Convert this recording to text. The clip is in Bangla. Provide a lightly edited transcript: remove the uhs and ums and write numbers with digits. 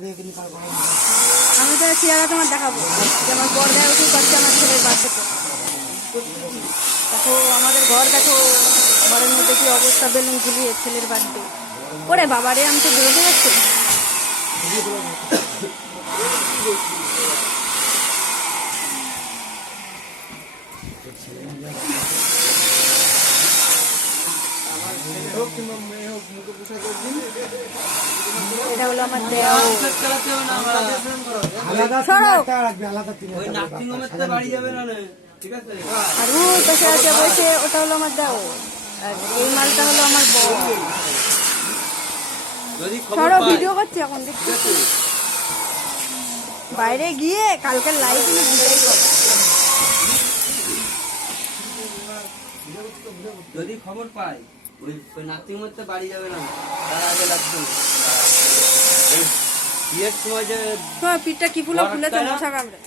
আমি তো চেহারা তোমার দেখাবো যে আমার বর গায়ে উঠে পাচ্ছে আমার ছেলের বার্থডেতে। দেখো আমাদের ঘর, দেখো ঘরের মধ্যে কি অবস্থা, বেলুন ঝুলিয়ে ছেলের বার্থডে। ওরে বাবা রে, আমি তো বেরোতে যাচ্ছি। এটা হলো আমার দেওয়া। আর ওই পাশে আছে বসে, ওটা হলো আমার দেও। আর এই মালটা হলো আমার বউ। সরো, ভিডিও করছি এখন, দেখছি বাইরে গিয়ে কালকের লাইভ ভিডিও করো। যদি খবর পাই ওই নাতির মধ্যে বাড়ি যাবে না, তার আগে লাগবে বিয়ের সময় যে পিঠটা কি ফুলে ফুলেছে, মশা কামড়ে।